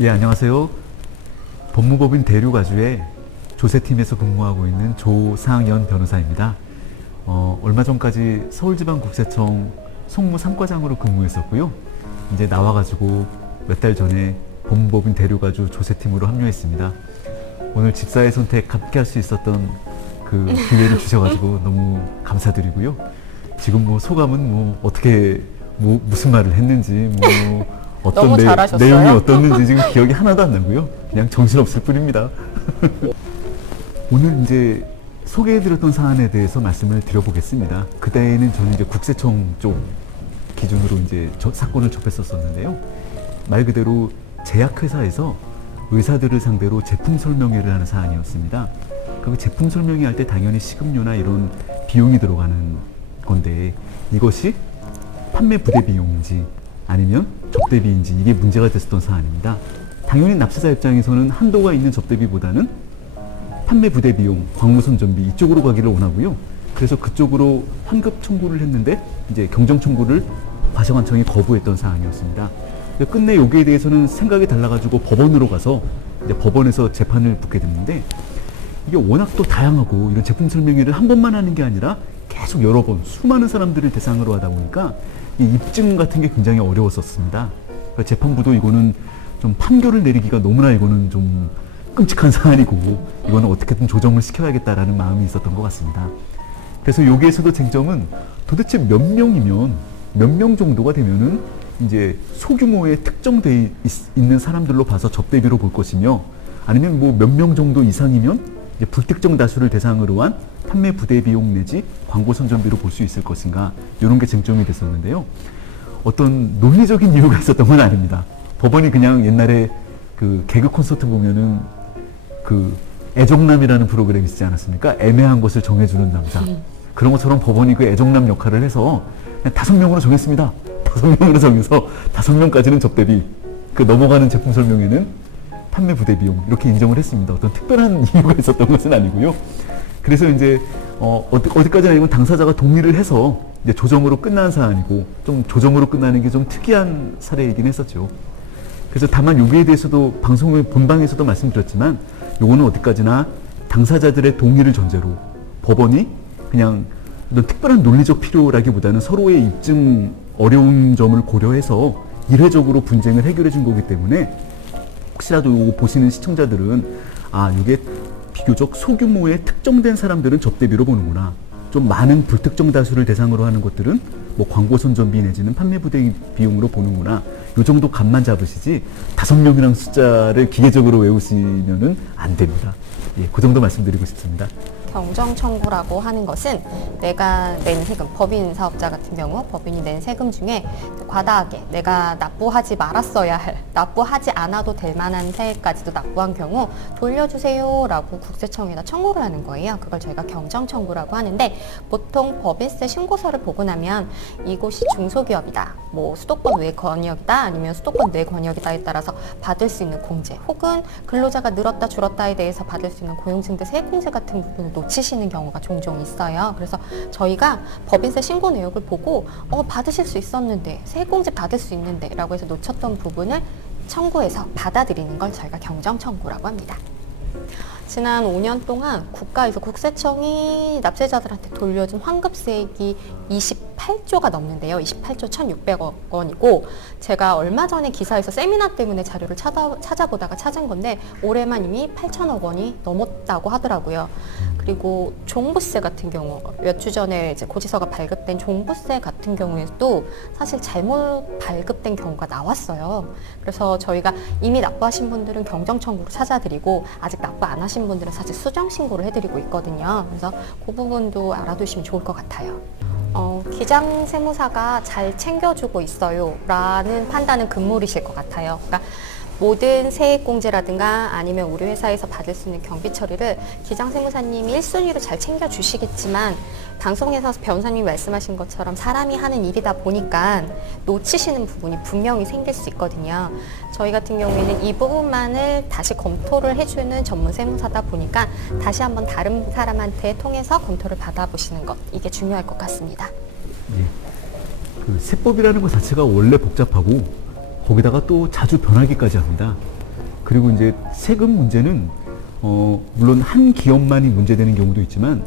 예, 안녕하세요. 법무법인 대류가주의 조세팀에서 근무하고 있는 조상연 변호사입니다. 얼마 전까지 서울지방국세청 송무 3과장으로 근무했었고요. 이제 나와가지고 몇 달 전에 법무법인 대류가주 조세팀으로 합류했습니다. 오늘 집사의 선택 함께 할 수 있었던 그 기회를 주셔가지고 너무 감사드리고요. 지금 뭐 소감은 뭐 어떻게 무슨 말을 했는지 뭐 어떤 너무 잘하셨어요. 내용이 어떻는지 지금 기억이 하나도 안 나고요. 그냥 정신없을 뿐입니다. 오늘 이제 소개해드렸던 사안에 대해서 말씀을 드려보겠습니다. 그때는 저는 이제 국세청 쪽 기준으로 이제 사건을 접했었는데요. 말 그대로 제약회사에서 의사들을 상대로 제품 설명회를 하는 사안이었습니다. 그 제품 설명회 할 때 당연히 식음료나 이런 비용이 들어가는 건데 이것이 판매 부대 비용인지 아니면 접대비인지 이게 문제가 됐었던 사안입니다. 당연히 납세자 입장에서는 한도가 있는 접대비보다는 판매 부대 비용, 광무선전비 이쪽으로 가기를 원하고요. 그래서 그쪽으로 환급 청구를 했는데 이제 경정 청구를 과세관청이 거부했던 사안이었습니다. 끝내 여기에 대해서는 생각이 달라가지고 법원으로 가서 이제 법원에서 재판을 붙게 됐는데 이게 워낙 또 다양하고 이런 제품 설명회를 한 번만 하는 게 아니라 계속 여러 번 수많은 사람들을 대상으로 하다 보니까 이 입증 같은 게 굉장히 어려웠었습니다. 그러니까 재판부도 이거는 좀 판결을 내리기가 너무나 이거는 좀 끔찍한 사안이고 이거는 어떻게든 조정을 시켜야겠다라는 마음이 있었던 것 같습니다. 그래서 여기에서도 쟁점은 도대체 몇 명이면 몇 명 정도가 되면은 이제 소규모의 특정돼 있는 사람들로 봐서 접대비로 볼 것이며 아니면 뭐 몇 명 정도 이상이면 이제 불특정 다수를 대상으로 한 판매 부대 비용 내지 광고 선전비로 볼 수 있을 것인가 이런 게 쟁점이 됐었는데요. 어떤 논리적인 이유가 있었던 건 아닙니다. 법원이 그냥 옛날에 그 개그 콘서트 보면은 그 애정남이라는 프로그램이 있지 않았습니까? 애매한 것을 정해주는 남자. 그런 것처럼 법원이 그 애정남 역할을 해서 그냥 5명으로 정했습니다. 5명으로 정해서 5명까지는 접대비, 그 넘어가는 제품 설명회는 판매 부대 비용 이렇게 인정을 했습니다. 어떤 특별한 이유가 있었던 것은 아니고요. 그래서 이제 어디까지나 이건 당사자가 동의를 해서 이제 조정으로 끝난 사안이고 좀 조정으로 끝나는 게 좀 특이한 사례이긴 했었죠. 그래서 다만 여기에 대해서도 방송의 본방에서도 말씀드렸지만 요거는 어디까지나 당사자들의 동의를 전제로 법원이 그냥 어떤 특별한 논리적 필요라기보다는 서로의 입증 어려운 점을 고려해서 이례적으로 분쟁을 해결해 준 거기 때문에 혹시라도 이거 보시는 시청자들은 이게 비교적 소규모의 특정된 사람들은 접대비로 보는구나. 좀 많은 불특정 다수를 대상으로 하는 것들은 뭐 광고 선전비 내지는 판매 부대 비용으로 보는구나. 요 정도 감만 잡으시지 5명이라는 숫자를 기계적으로 외우시면은 안 됩니다. 예, 그 정도 말씀드리고 싶습니다. 경정 청구라고 하는 것은 내가 낸 세금, 법인 사업자 같은 경우 법인이 낸 세금 중에 과다하게 내가 납부하지 말았어야 할, 납부하지 않아도 될 만한 세액까지도 납부한 경우 돌려주세요 라고 국세청에다 청구를 하는 거예요. 그걸 저희가 경정 청구라고 하는데 보통 법인세 신고서를 보고 나면 이곳이 중소기업이다, 뭐 수도권 외 권역이다, 아니면 수도권 내 권역이다에 따라서 받을 수 있는 공제 혹은 근로자가 늘었다 줄었다에 대해서 받을 수 있는 고용증대 세액공제 같은 부분을 놓치시는 경우가 종종 있어요. 그래서 저희가 법인세 신고 내역을 보고 받으실 수 있었는데 세액공제 받을 수 있는데 라고 해서 놓쳤던 부분을 청구해서 받아들이는 걸 저희가 경정 청구라고 합니다. 지난 5년 동안 국가에서 국세청이 납세자들한테 돌려준 환급세액이 28조가 넘는데요. 28조 1,600억 원이고 제가 얼마 전에 기사에서 세미나 때문에 자료를 찾아보다가 찾은 건데 올해만 이미 8천억 원이 넘었다고 하더라고요. 그리고 종부세 같은 경우 몇 주 전에 이제 고지서가 발급된 종부세 같은 경우에도 사실 잘못 발급된 경우가 나왔어요. 그래서 저희가 이미 납부하신 분들은 경정 청구로 찾아드리고 아직 납부 안 하신 분들은 사실 수정 신고를 해드리고 있거든요. 그래서 그 부분도 알아두시면 좋을 것 같아요. 기장 세무사가 잘 챙겨주고 있어요 라는 판단은 금물이실 것 같아요. 그러니까 모든 세액공제라든가 아니면 우리 회사에서 받을 수 있는 경비 처리를 기장 세무사님이 1순위로 잘 챙겨주시겠지만 방송에서 변호사님이 말씀하신 것처럼 사람이 하는 일이다 보니까 놓치시는 부분이 분명히 생길 수 있거든요. 저희 같은 경우에는 이 부분만을 다시 검토를 해주는 전문 세무사다 보니까 다시 한번 다른 사람한테 통해서 검토를 받아보시는 것, 이게 중요할 것 같습니다. 네. 그 세법이라는 것 자체가 원래 복잡하고 거기다가 또 자주 변하기까지 합니다. 그리고 이제 세금 문제는 물론 한 기업만이 문제되는 경우도 있지만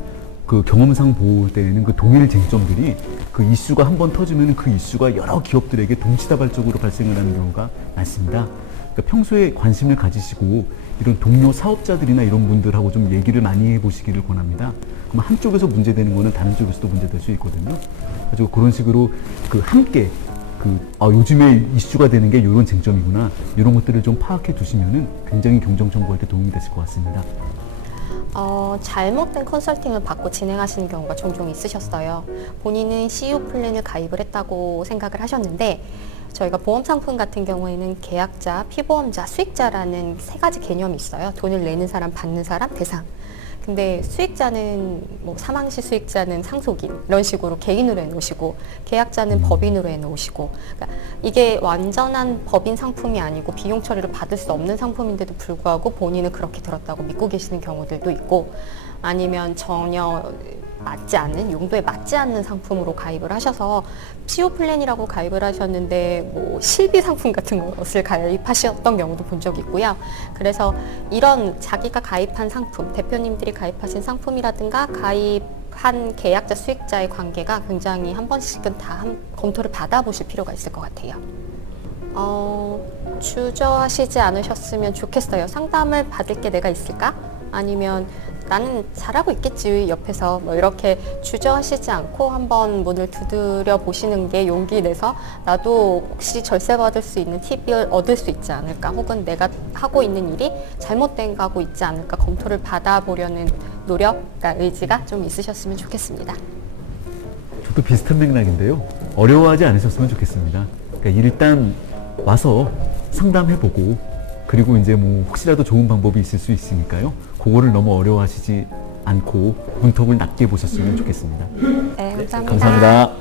그 경험상 볼 때에는 그 동일 쟁점들이 그 이슈가 한 번 터지면 그 이슈가 여러 기업들에게 동시다발적으로 발생을 하는 경우가 많습니다. 그러니까 평소에 관심을 가지시고 이런 동료 사업자들이나 이런 분들하고 좀 얘기를 많이 해보시기를 권합니다. 그럼 한쪽에서 문제되는 거는 다른 쪽에서도 문제될 수 있거든요. 그래서 그런 식으로 그 함께 요즘에 이슈가 되는 게 이런 쟁점이구나, 이런 것들을 좀 파악해 두시면은 굉장히 경정 정보할 때 도움이 되실 것 같습니다. 잘못된 컨설팅을 받고 진행하시는 경우가 종종 있으셨어요. 본인은 CU 플랜을 가입을 했다고 생각을 하셨는데 저희가 보험 상품 같은 경우에는 계약자, 피보험자, 수익자라는 세 가지 개념이 있어요. 돈을 내는 사람, 받는 사람, 대상. 근데 수익자는 뭐 사망 시 수익자는 상속인 이런 식으로 개인으로 해놓으시고 계약자는 법인으로 해놓으시고, 그러니까 이게 완전한 법인 상품이 아니고 비용 처리를 받을 수 없는 상품인데도 불구하고 본인은 그렇게 들었다고 믿고 계시는 경우들도 있고, 아니면 전혀 맞지 않는, 용도에 맞지 않는 상품으로 가입을 하셔서 CU 플랜이라고 가입을 하셨는데 뭐 실비 상품 같은 것을 가입하셨던 경우도 본 적이 있고요. 그래서 이런 자기가 가입한 상품, 대표님들이 가입하신 상품이라든가 가입한 계약자 수익자의 관계가 굉장히 한 번씩은 다 검토를 받아보실 필요가 있을 것 같아요. 주저하시지 않으셨으면 좋겠어요. 상담을 받을 게 내가 있을까? 아니면 나는 잘하고 있겠지 옆에서, 뭐 이렇게 주저하시지 않고 한번 문을 두드려 보시는 게 용기 내서 나도 혹시 절세 받을 수 있는 팁을 얻을 수 있지 않을까, 혹은 내가 하고 있는 일이 잘못된 가고 있지 않을까 검토를 받아보려는 노력, 그러니까 의지가 좀 있으셨으면 좋겠습니다. 저도 비슷한 맥락인데요. 어려워하지 않으셨으면 좋겠습니다. 그러니까 일단 와서 상담해보고, 그리고 이제 뭐 혹시라도 좋은 방법이 있을 수 있으니까요. 그거를 너무 어려워하시지 않고 문턱을 낮게 보셨으면 좋겠습니다. 네, 감사합니다. 감사합니다.